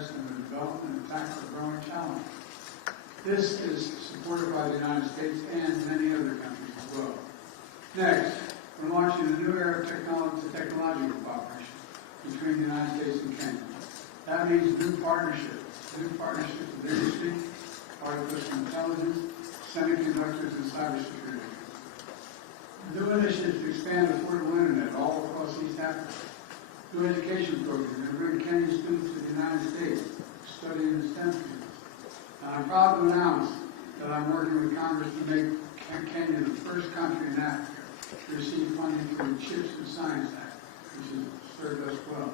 invest in the development and tackle the growing challenge. This is supported by the United States and many other countries as well. Next, we're launching a new era of technological cooperation between the United States and Kenya. That means new partnerships with industry, artificial intelligence, semiconductors, and cybersecurity. New initiatives to expand affordable internet all across East Africa. New education programs that bring Kenyan students to the United States to study in the STEM fields. And I'm proud to announce that I'm working with Congress to make Kenya the first country in Africa to receive funding from the CHIPS and Science Act, which has served us well.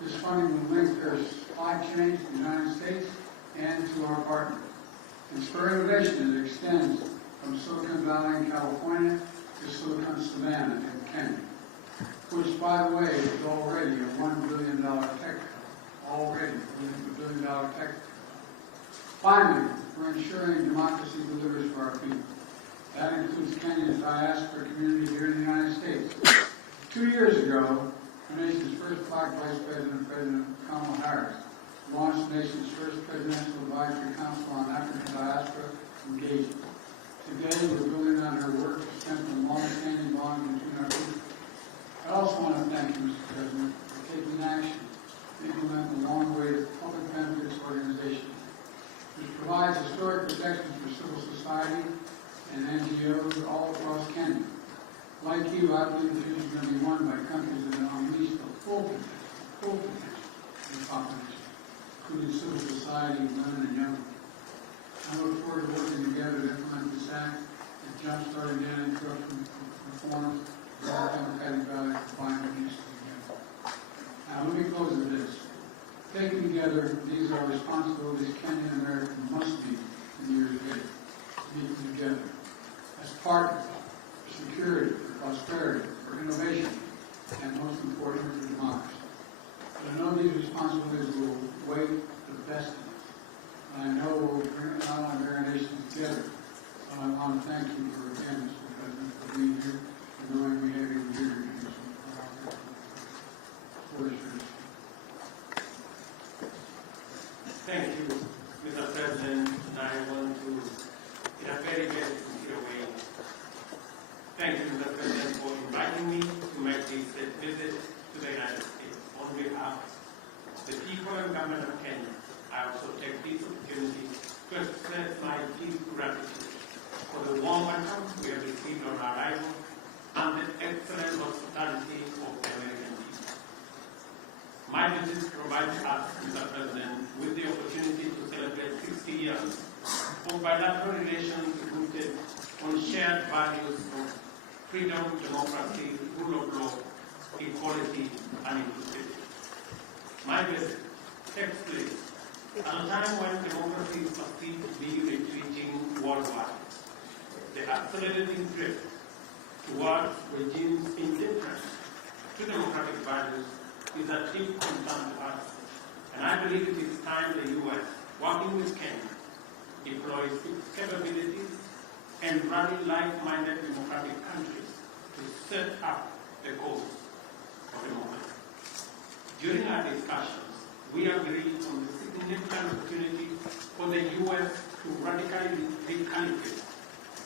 This funding will link their supply chain to the United States and to our partners. And spur innovation that extends from Silicon Valley in California to Silicon Savannah in Kenya, which, by the way, is already a $1 billion tech hub. Already a $1 billion tech hub. Finally, we're ensuring democracy delivers for our people. That includes Kenya's diaspora community here in the United States. 2 years ago, the nation's first black vice president, President Kamala Harris, launched the nation's first presidential advisory council on African diaspora engagement. Today, we're building on her work to strengthen long-standing bonds between our people. I also want to thank you, Mr. President, for taking action to implement the long-awaited public benefits organization, which provides historic protections for civil society and NGOs all across Kenya. Like you, I believe the future is going to be won by countries that unleash the full potential of the population, including civil society, women, and young people. I look forward to working together to implement this act and jumpstart the anti-corruption reforms for our democratic values to bind our nations together. Now, let me close with this. Taken together, these are responsibilities Kenya and America must meet in the years ahead. Meet together as partners for security, for prosperity, for innovation, and most importantly, for democracy. But I know these responsibilities will weigh the best of us. And I know we'll bring our nations together. So I want to thank you for, again, Mr. President, for being here and knowing we have you here. Thank you, Mr. President, and I want to, in a very, very sincere way, thank you, Mr. President, for inviting me to make this visit to the United States. On behalf of the people and government of Kenya, I also take this opportunity to express my deep gratitude for the warm welcome we have received on arrival and the excellent hospitality of the American people. My visit provides us, Mr. President, with the opportunity to celebrate 60 years of bilateral relations rooted on shared values of freedom, democracy, rule of law, equality, and inclusivity. My visit takes place at a time when democracy is perceived to be retreating worldwide. The accelerating drift towards regimes indifferent to democratic values is a deep concern to us, and I believe it is time the U.S., working with Kenya, deploys its capabilities and rally like-minded democratic countries to set up the goals of democracy. During our discussions, we agreed on the significant opportunity for the U.S. to radically recalibrate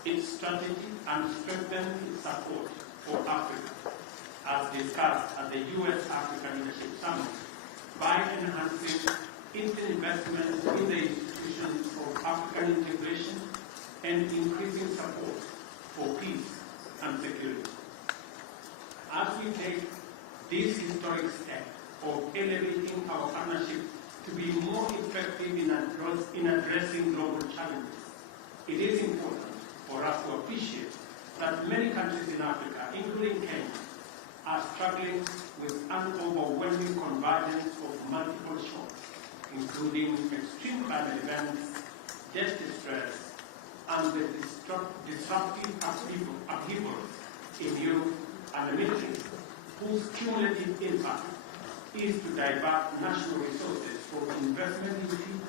its strategy and strengthen its support for Africa, as discussed at the U.S.-Africa Leadership Summit, by enhancing its investment in the institutions of African integration and increasing support for peace and security. As we take this historic step of elevating our partnership to be more effective in addressing global challenges, it is important for us to appreciate that many countries in Africa, including Kenya, are struggling with an overwhelming convergence of multiple shocks, including extreme climate events, debt distress, and the disruptive upheavals in Europe and the Middle East, whose cumulative impact is to divert national resources for investment in people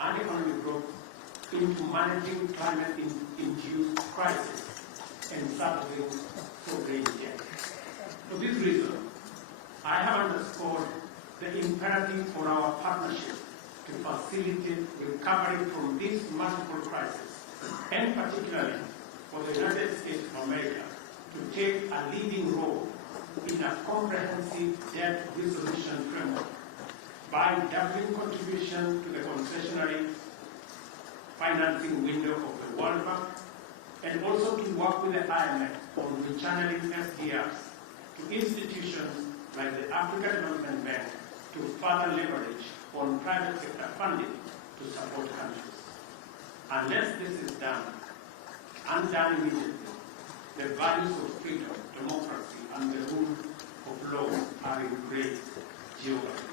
and economic growth into managing climate-induced crises and solving sovereign debt. For this reason, I have underscored the imperative for our partnership to facilitate recovery from this multiple crises, and particularly for the United States of America to take a leading role in a comprehensive debt resolution framework by doubling contribution to the concessionary financing window of the World Bank, and also to work with the IMF on rechanneling SDRs to institutions like the African Development Bank to further leverage on private sector funding to support countries. Unless this is done, and done immediately, the values of freedom, democracy, and the rule of law are in great jeopardy.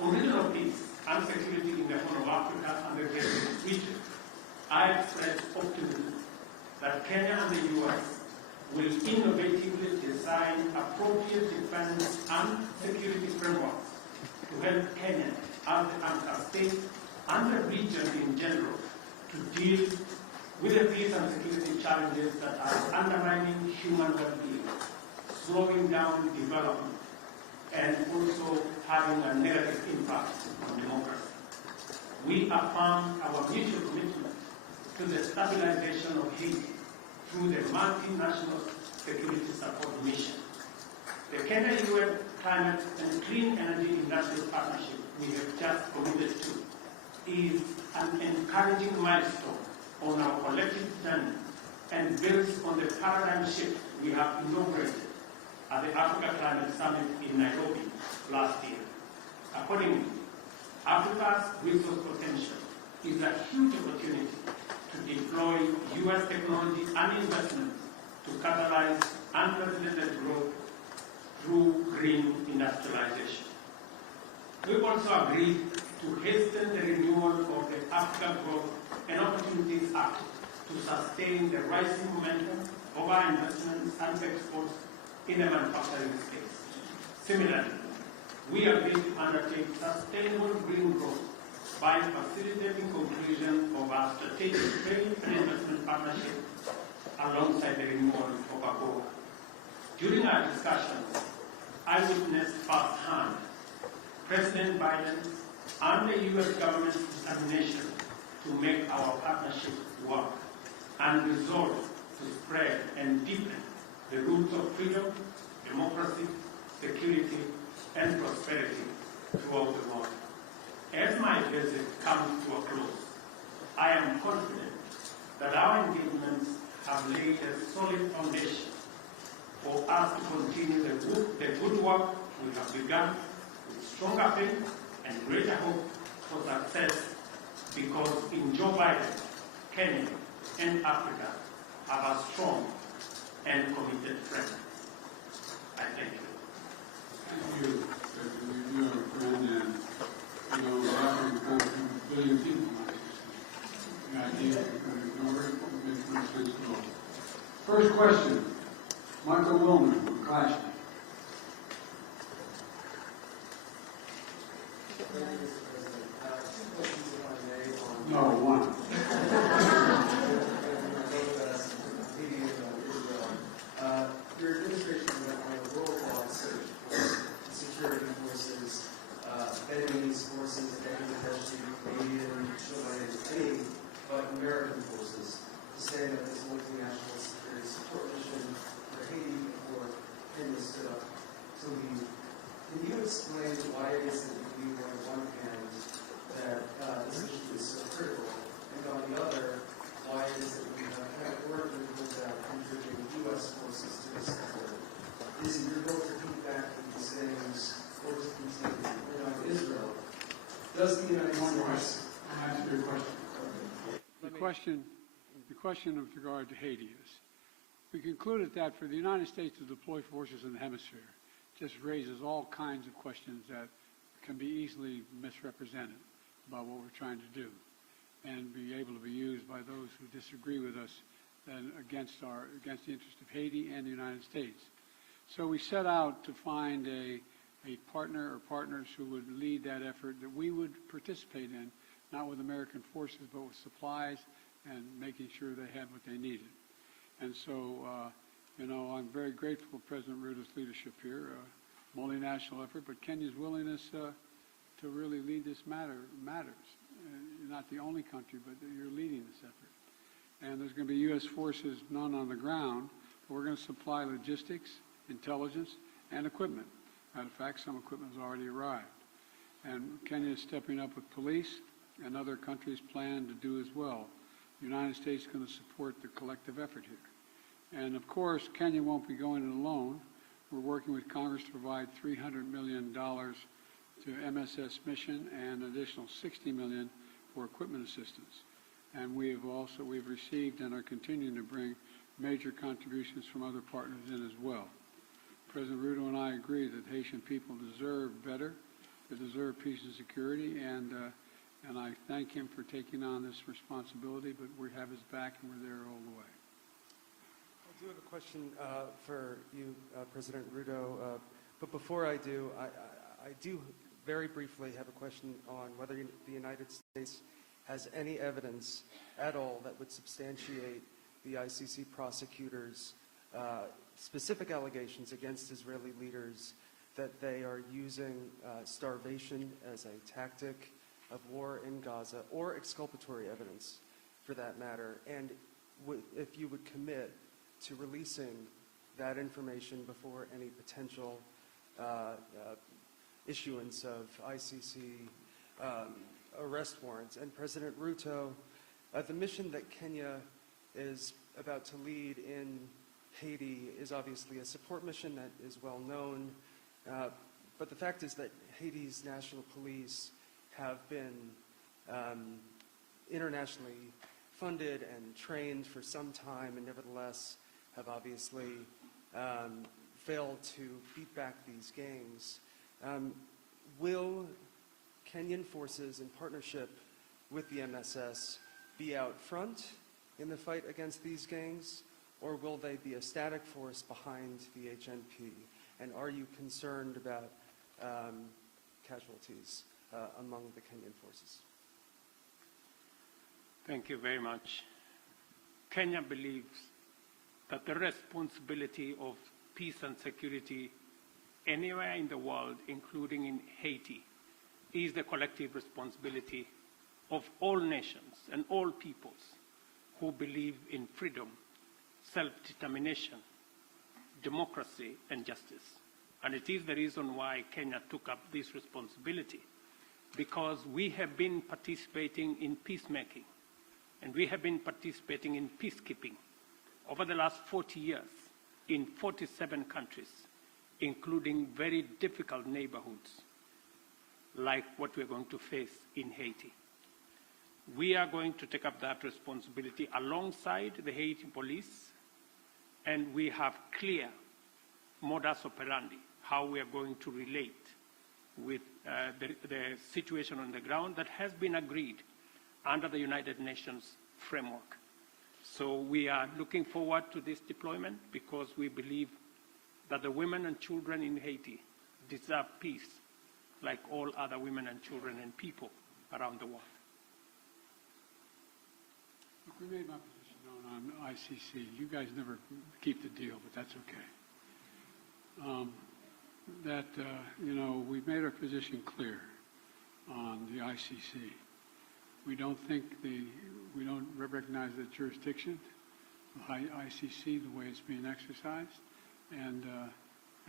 On regional peace and security in the Horn of Africa and the Caribbean region, I express optimism that Kenya and the U.S. will innovatively design appropriate defense and security frameworks to help Kenya as the anchor state and the region in general to deal with the peace and security challenges that are undermining human well-being, slowing down development, and also having a negative impact on democracy. We affirm our mutual commitment to the stabilization of Haiti through the multinational security support mission. The Kenya-UN Climate and Clean Energy Industrial Partnership we have just committed to is an encouraging milestone on our collective journey and builds on the paradigm shift we have inaugurated at the Africa Climate Summit in Nairobi last year. Accordingly, Africa's resource potential is a huge opportunity to deploy U.S. technology and investment to catalyze unprecedented growth through green industrialization. We also agreed to hasten the renewal of the Africa Growth and Opportunities Act to sustain the rising momentum of our investments and exports in the manufacturing space. Similarly, we agreed to undertake sustainable green growth by facilitating conclusion of our strategic trade and investment partnership alongside the renewal of AGOA. During our discussions, I witnessed firsthand President Biden's and the U.S. government's determination to make our partnership work and resolve to spread and deepen the roots of freedom, democracy, security, and prosperity throughout the world. As my visit comes to a close, I am confident that our engagements have laid a solid foundation for us to continue the good work we have begun with stronger faith and greater hope for success, because in Joe Biden, Kenya and Africa have a strong and committed friend. I thank you. Thank you. You're a friend, and Africa has billion people. The idea of ignore it makes no sense at all. First question, Michael Wilmer from Clashing. No, one. Your administration went on a worldwide search for security forces, enemies forces, Bangladeshi, Canadian, Chilean, any but American forces to stand up this multinational security support mission for Haiti before Kenya stood up to lead. Can you explain why it is that you believe on one hand that this issue is so critical, and on the other, why it is that we have categorically ruled out contributing U.S. forces to this effort? Is it your goal to keep back these things, or to continue on Israel? Does the United States... I'll answer your question. The question with regard to Haiti is, we concluded that for the United States to deploy forces in the hemisphere just raises all kinds of questions that can be easily misrepresented about what we're trying to do, and be able to be used by those who disagree with us and against the interest of Haiti and the United States. So we set out to find a partner or partners who would lead that effort that we would participate in, not with American forces, but with supplies and making sure they had what they needed. And so, I'm very grateful for President Ruto's leadership here. multinational effort, but Kenya's willingness to really lead this matters. You're not the only country, but you're leading this effort. And there's going to be U.S. forces, none on the ground, but we're going to supply logistics, intelligence, and equipment. Matter of fact, some equipment has already arrived. And Kenya is stepping up with police, and other countries plan to do as well. The United States is going to support the collective effort here. And of course, Kenya won't be going it alone. We're working with Congress to provide $300 million to MSS mission and an additional $60 million for equipment assistance. And we've received and are continuing to bring major contributions from other partners in as well. President Ruto and I agree that Haitian people deserve better. They deserve peace and security, and I thank him for taking on this responsibility, but we have his back and we're there all the way. I do have a question for you, President Ruto, but before I do, I do very briefly have a question on whether the United States has any evidence at all that would substantiate the ICC prosecutors' specific allegations against Israeli leaders that they are using starvation as a tactic of war in Gaza, or exculpatory evidence for that matter, and if you would commit to releasing that information before any potential issuance of ICC arrest warrants. And President Ruto, the mission that Kenya is about to lead in Haiti is obviously a support mission that is well known, but the fact is that Haiti's national police have been internationally funded and trained for some time, and nevertheless have obviously failed to beat back these gangs. Will Kenyan forces in partnership with the MSS be out front in the fight against these gangs, or will they be a static force behind the HNP? And are you concerned about casualties among the Kenyan forces? Thank you very much. Kenya believes that the responsibility of peace and security anywhere in the world, including in Haiti, is the collective responsibility of all nations and all peoples who believe in freedom, self-determination, democracy, and justice. And it is the reason why Kenya took up this responsibility, because we have been participating in peacemaking, and we have been participating in peacekeeping over the last 40 years in 47 countries, including very difficult neighborhoods like what we're going to face in Haiti. We are going to take up that responsibility alongside the Haiti police, and we have clear modus operandi, how we are going to relate with the situation on the ground that has been agreed under the United Nations framework. So we are looking forward to this deployment because we believe that the women and children in Haiti deserve peace like all other women and children and people around the world. Look, we made my position known on ICC. You guys never keep the deal, but that's okay. We've made our position clear on the ICC. We don't recognize the jurisdiction of ICC the way it's being exercised, and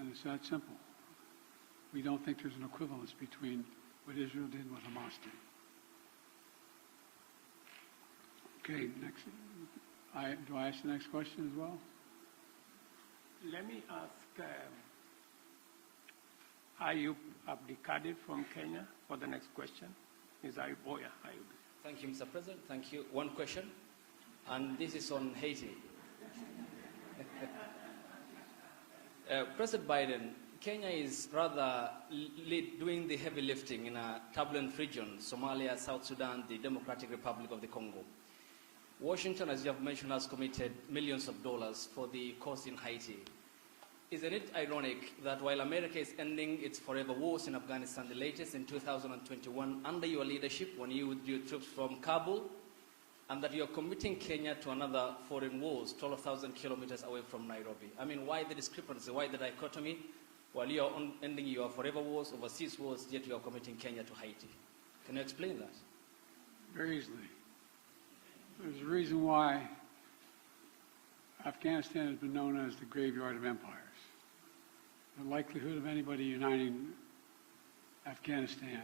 it's that simple. We don't think there's an equivalence between what Israel did and what Hamas did. Okay, next. Do I ask the next question as well? Let me ask Ayub Abdikadir from Kenya for the next question. Is Ayub? Oh yeah, Ayub. Thank you, Mr. President. Thank you. One question, and this is on Haiti. President Biden, Kenya is rather doing the heavy lifting in a turbulent region, Somalia, South Sudan, the Democratic Republic of the Congo. Washington, as you have mentioned, has committed millions of dollars for the cause in Haiti. Isn't it ironic that while America is ending its forever wars in Afghanistan, the latest in 2021, under your leadership, when you withdrew troops from Kabul, and that you're committing Kenya to another foreign wars 12,000 kilometers away from Nairobi? I mean, why the discrepancy? Why the dichotomy? while you are ending your forever wars, overseas wars, yet you are committing Kenya to Haiti. Can you explain that? Very easily. There's a reason why Afghanistan has been known as the graveyard of empires. The likelihood of anybody uniting Afghanistan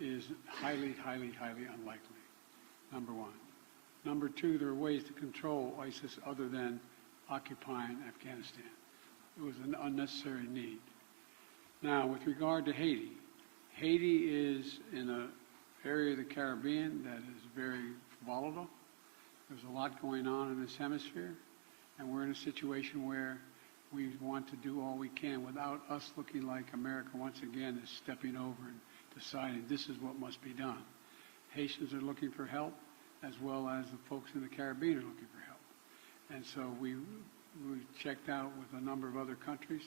is highly, highly, highly unlikely, number one. Number two, there are ways to control ISIS other than occupying Afghanistan. It was an unnecessary need. Now, with regard to Haiti, Haiti is in an area of the Caribbean that is very volatile. There's a lot going on in this hemisphere, and we're in a situation where we want to do all we can without us looking like America once again is stepping over and deciding this is what must be done. Haitians are looking for help, as well as the folks in the Caribbean are looking for help. And so we checked out with a number of other countries.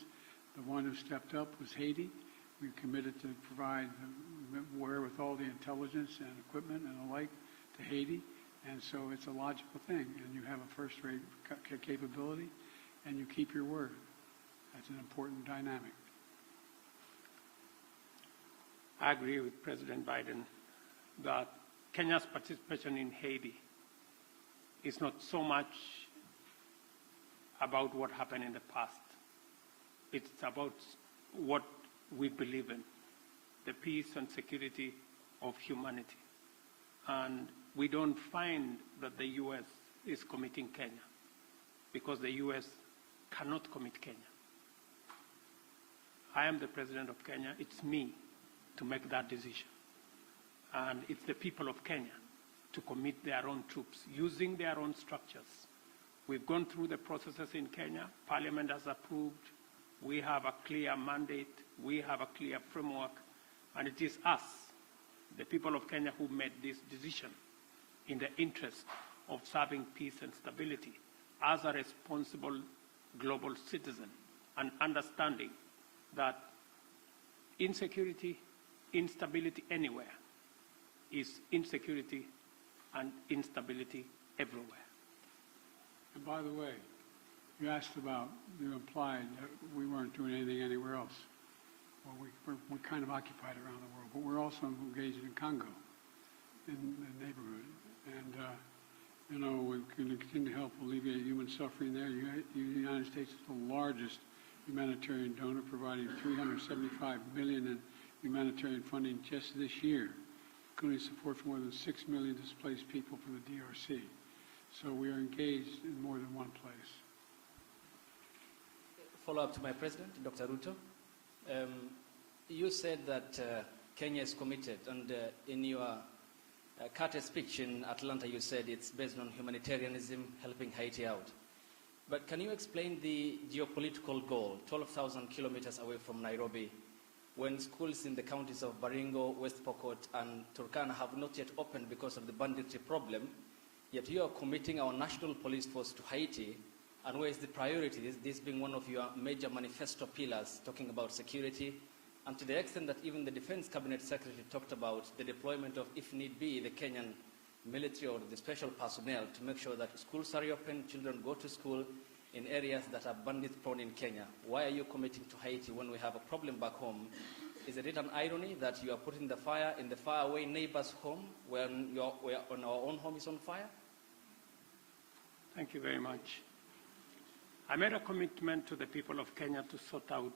The one who stepped up was Haiti. We committed to provide the wherewithal, the intelligence and equipment and the like to Haiti. And so it's a logical thing. And you have a first-rate capability, and you keep your word. That's an important dynamic. I agree with President Biden that Kenya's participation in Haiti is not so much about what happened in the past. It's about what we believe in, the peace and security of humanity. And we don't find that the U.S. is committing Kenya because the U.S. cannot commit Kenya. I am the president of Kenya. It's me to make that decision. And it's the people of Kenya to commit their own troops using their own structures. We've gone through the processes in Kenya. Parliament has approved. We have a clear mandate. We have a clear framework. And it is us, the people of Kenya, who made this decision in the interest of serving peace and stability as a responsible global citizen and understanding that insecurity, instability anywhere is insecurity and instability everywhere. And by the way, you asked about, you implied that we weren't doing anything anywhere else. Well, we're kind of occupied around the world, but we're also engaged in Congo, in the neighborhood. And, you know, we can continue to help alleviate human suffering there. The United States is the largest humanitarian donor, providing $375 million in humanitarian funding just this year, including support for more than 6 million displaced people from the DRC. So we are engaged in more than one place. Follow up to my president, Dr. Ruto. You said that Kenya is committed, and in your Carter speech in Atlanta, you said it's based on humanitarianism, helping Haiti out. But can you explain the geopolitical goal, 12,000 kilometers away from Nairobi, when schools in the counties of Baringo, West Pokot, and Turkana have not yet opened because of the banditry problem, yet you are committing our national police force to Haiti, and where is the priority, this being one of your major manifesto pillars, talking about security, and to the extent that even the Defense Cabinet Secretary talked about the deployment of, if need be, the Kenyan military or the special personnel to make sure that schools are open, children go to school in areas that are bandit-prone in Kenya. Why are you committing to Haiti when we have a problem back home? Is it an irony that you are putting the fire in the faraway neighbor's home when when our own home is on fire? Thank you very much. I made a commitment to the people of Kenya to sort out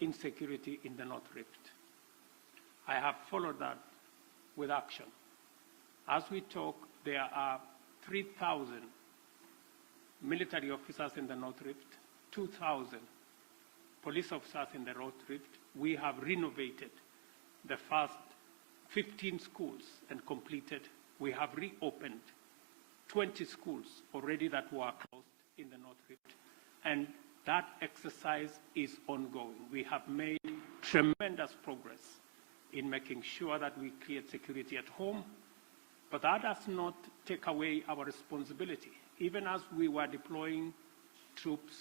insecurity in the North Rift. I have followed that with action. As we talk, there are 3,000 military officers in the North Rift, 2,000 police officers in the North Rift. We have renovated the first 15 schools and completed. We have reopened 20 schools already that were closed in the North Rift. And that exercise is ongoing. We have made tremendous progress in making sure that we create security at home, but that does not take away our responsibility. Even as we were deploying troops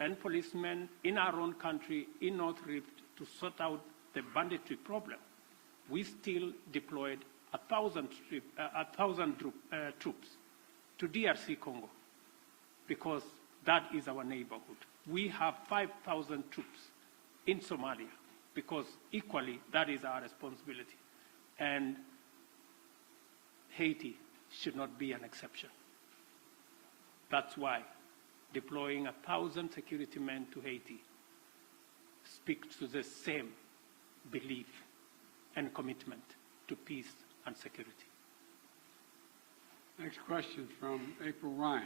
and policemen in our own country, in North Rift, to sort out the banditry problem, we still deployed 1,000 troops to DRC Congo, because that is our neighborhood. We have 5,000 troops in Somalia, because equally that is our responsibility. And Haiti should not be an exception. That's why deploying 1,000 security men to Haiti speaks to the same belief and commitment to peace and security. Next question from April Ryan.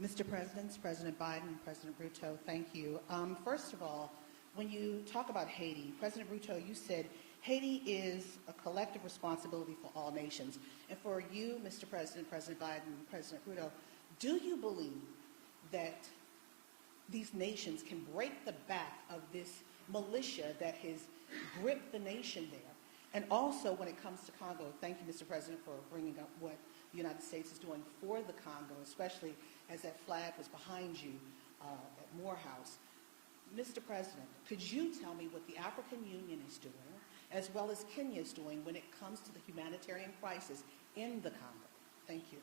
Mr. President, President Biden, President Ruto, thank you. First of all, when you talk about Haiti, President Ruto, you said Haiti is a collective responsibility for all nations. And for you, Mr. President, President Biden, President Ruto, do you believe that these nations can break the back of this militia that has gripped the nation there? And also, when it comes to Congo, thank you, Mr. President, for bringing up what the United States is doing for the Congo, especially as that flag was behind you at Morehouse. Mr. President, could you tell me what the African Union is doing, as well as Kenya is doing, when it comes to the humanitarian crisis in the Congo? Thank you.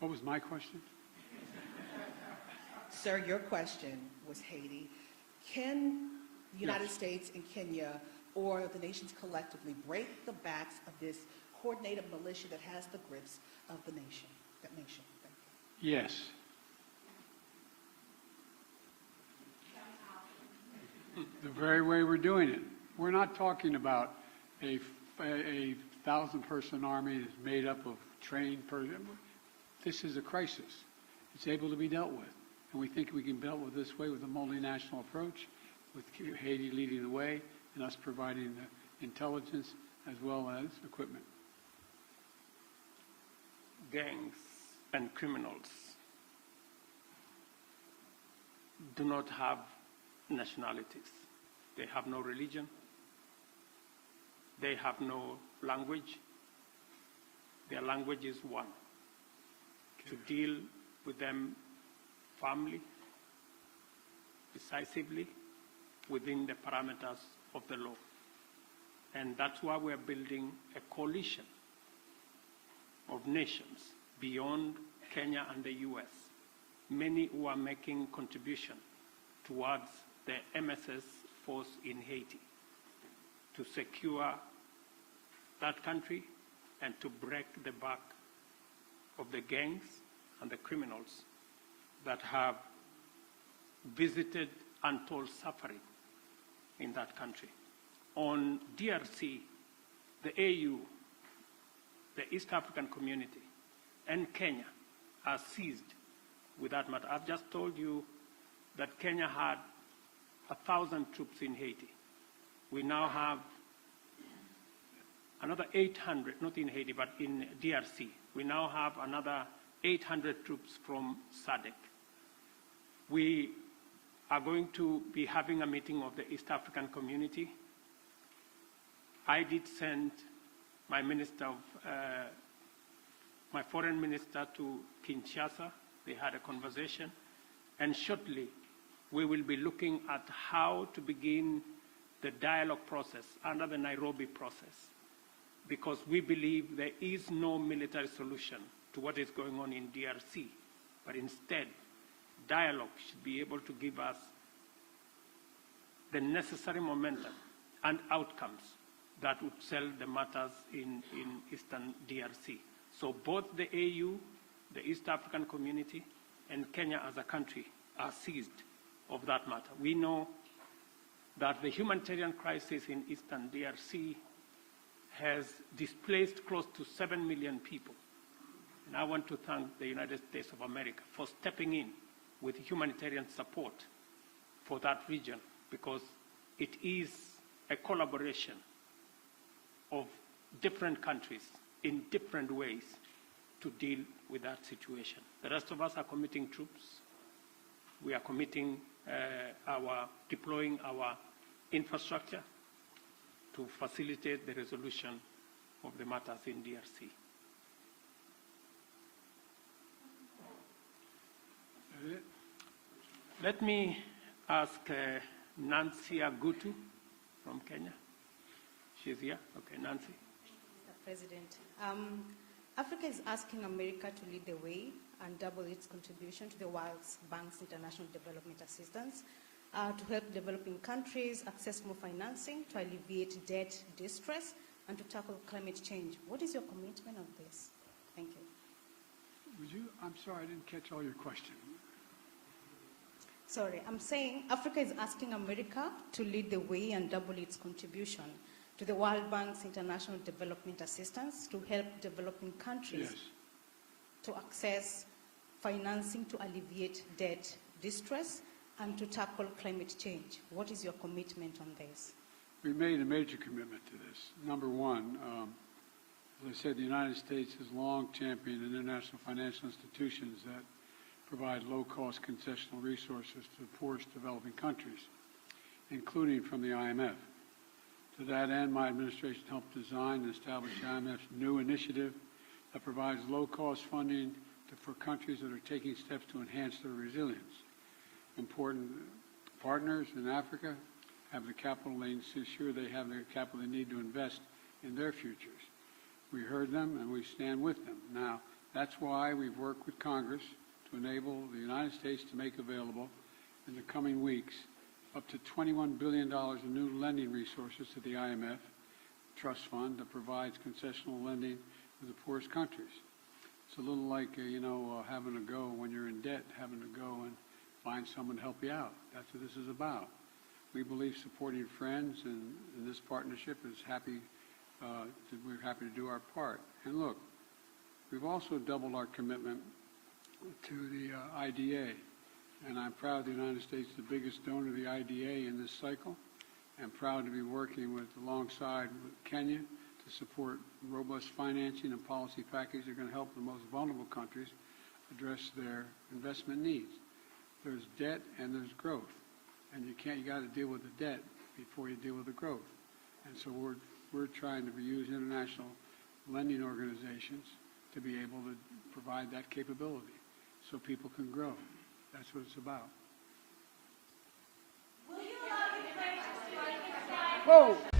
What was my question? Sir, your question was Haiti. Can the United States and Kenya, or the nations collectively, break the backs of this coordinated militia that has the grips of the nation, that nation? Thank you. Yes. The very way we're doing it. We're not talking about a 1,000-person army that's made up of trained persons. This is a crisis. It's able to be dealt with. And we think we can deal with this way with a multinational approach, with Haiti leading the way, and us providing the intelligence as well as equipment. Gangs and criminals do not have nationalities. They have no religion. They have no language. Their language is one. To deal with them firmly, decisively, within the parameters of the law. And that's why we're building a coalition of nations beyond Kenya and the US, many who are making contribution towards the MSS force in Haiti to secure that country and to break the back of the gangs and the criminals that have visited untold suffering in that country. On DRC, the AU, the East African Community, and Kenya are seized with that matter. I've just told you that Kenya had 1,000 troops in Haiti. We now have another 800, not in Haiti, but in DRC. We now have another 800 troops from SADC. We are going to be having a meeting of the East African Community. I did send my my foreign minister to Kinshasa. They had a conversation. And shortly, we will be looking at how to begin the dialogue process under the Nairobi process, because we believe there is no military solution to what is going on in DRC, but instead, dialogue should be able to give us the necessary momentum and outcomes that would settle the matters in Eastern DRC. So both the AU, the East African Community, and Kenya as a country are seized of that matter. We know that the humanitarian crisis in Eastern DRC has displaced close to 7 million people. And I want to thank the United States of America for stepping in with humanitarian support for that region, because it is a collaboration of different countries in different ways to deal with that situation. The rest of us are committing troops. We are committing deploying our infrastructure to facilitate the resolution of the matters in DRC. Let me ask Nancy Agutu from Kenya. She's here. Okay, Nancy. Mr. President, Africa is asking America to lead the way and double its contribution to the World Bank's International Development Assistance to help developing countries access more financing, to alleviate debt distress, and to tackle climate change. What is your commitment on this? Thank you. I'm sorry, I didn't catch all your question. Sorry, I'm saying Africa is asking America to lead the way and double its contribution to the World Bank's International Development Assistance to help developing countries to access financing to alleviate debt distress and to tackle climate change. What is your commitment on this? We made a major commitment to this. Number one, as I said, the United States has long championed international financial institutions that provide low-cost concessional resources to the poorest developing countries, including from the IMF. To that end, my administration helped design and establish the IMF's new initiative that provides low-cost funding for countries that are taking steps to enhance their resilience. Important partners in Africa have the capital they need to ensure they have the capital they need to invest in their futures. We heard them and we stand with them. Now, that's why we've worked with Congress to enable the United States to make available in the coming weeks up to $21 billion in new lending resources to the IMF Trust Fund that provides concessional lending to the poorest countries. It's a little like, having to go when you're in debt, having to go and find someone to help you out. That's what this is about. We believe supporting friends and this partnership is we're happy to do our part. And look, we've also doubled our commitment to the IDA. And I'm proud the United States is the biggest donor to the IDA in this cycle. I'm proud to be working alongside with Kenya to support robust financing and policy packages that are going to help the most vulnerable countries address their investment needs. There's debt and there's growth. And you got to deal with the debt before you deal with the growth. And so we're trying to use international lending organizations to be able to provide that capability so people can grow. That's what it's about. Will you allow me to break this? Whoa!